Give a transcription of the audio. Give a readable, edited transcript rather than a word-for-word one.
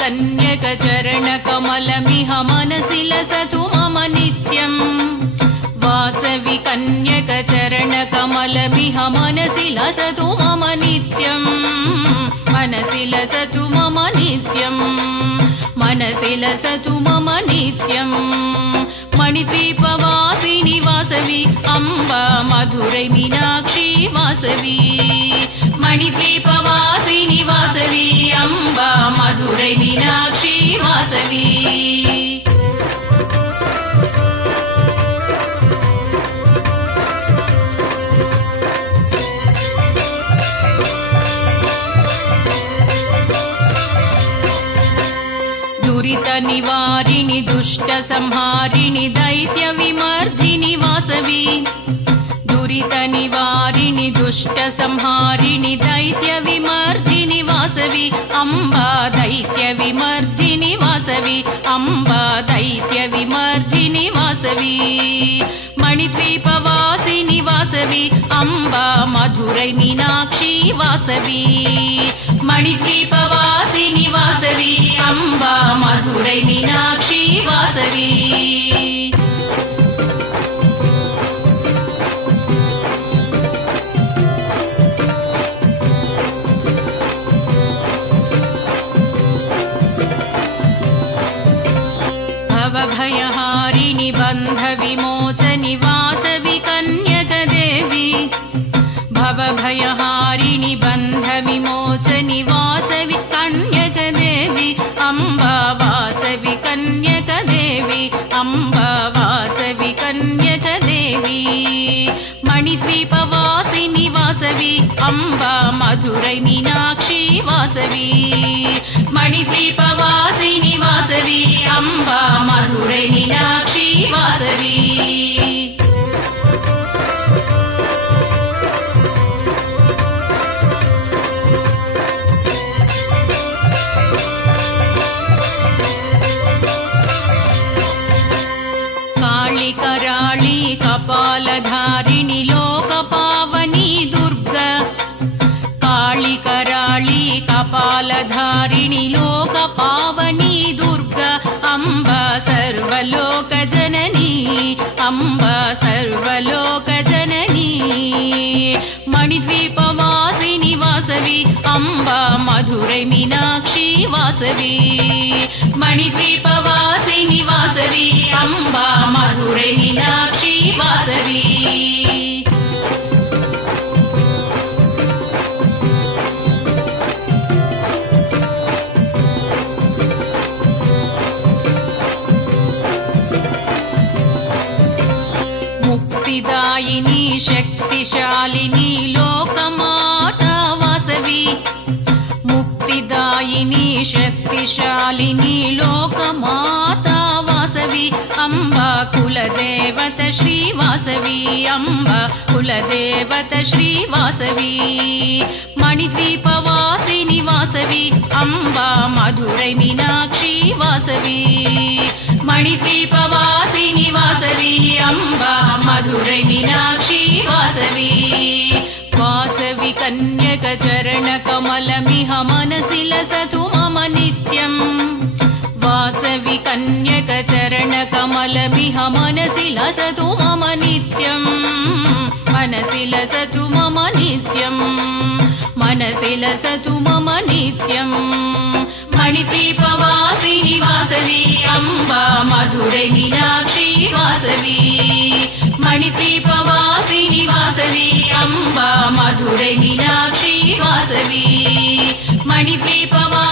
कन्यक चरण कमलमिह मनसि लसतु मम नित्यम् वासवि कन्यक चरण कमलमिह मनसि लसतु मम नित्यम् मनसि लसतु मम नित्यम् मनसि लसतु मम नित्यम् मणिद्वीपवासिनि वासवी अम्बा मधुरै मीनाक्षी वासवी मणिद्वीपवासिनि वासवी अम्बा मधुरै मीनाक्षी वासवी दुरित निवारिणि दुष्ट संहारिणि दैत्य विमर्दिनि वासवी दुरित निवारिणि दुष्ट संहारिणि दैत्य विमर्दिनि वासवी अम्बा दैत्य विमर्दिनि वासवी अम्बा दैत्य विमर्दिनि वासवी मणिद्वीपवासिनि वासवी अम्बा मधुरै मीनाक्षी वासवी मणिद्वीपवासिनि वासवी अम्बा मधुरै मीनाक्षी वासवी भवभयहारिणि बन्धविमोचनि वासवी कन्यक देवी भवभयहारिणि बन्धविमोचनि वासवी कन्यक देवी अम्बा वासवी कन्यक देवी अम्बा वासवी कन्यक देवी मणिद्वीपवासिनि वासवी अम्बा मधुरै मीनाक्षी वासवी मणिद्वीपवासिनि वासवी अम्बा मधुरै मीनाक्षी वासवी कराळी कपालधारिणि लोकपावनी दुर्गा काळी कराळी कपालधारिणि लोकपावनी दुर्गा अम्बा सर्वलोकजननी अम्बा सर्वलोकजननी मणिद्वीपवासिनि वासवी अम्बा मधुरै मीनाक्षी वासवी मणिद्वीपवासिनि वासवी अम्बा मधुरै मीनाक्षी वासवी मुक्तिदायिनी शक्तिशालिनी लोकमाता वासवी मुक्तिदायिनी शक्तिशालिनी लोकमाता वासवी अम्बा कुलदेवत श्री वासवी अम्बा कुलदेवत श्री वासवी मणिद्वीपवासिनि वासवी अम्बा मधुरै मीनाक्षी वासवी मणिद्वीपवासिनि वासवी अम्बा मधुरै मीनाक्षी वासवी वासवी कन्यक चरण कमलमिह मनसि लसतु मम नित्यम् वासवी कन्यक चरण कमलमिह मनसि लसतु मम नित्यम् मनसि लसतु मम नित्यम् मनसि लसतु मम नित्यम् मणिद्वीपवासिनि वासवी अम्बा मधुरै मीनाक्षी वासवी मणिद्वीपवासिनि वासवी अम्बा मधुरै मीनाक्षी वासवी मणिद्वीपवा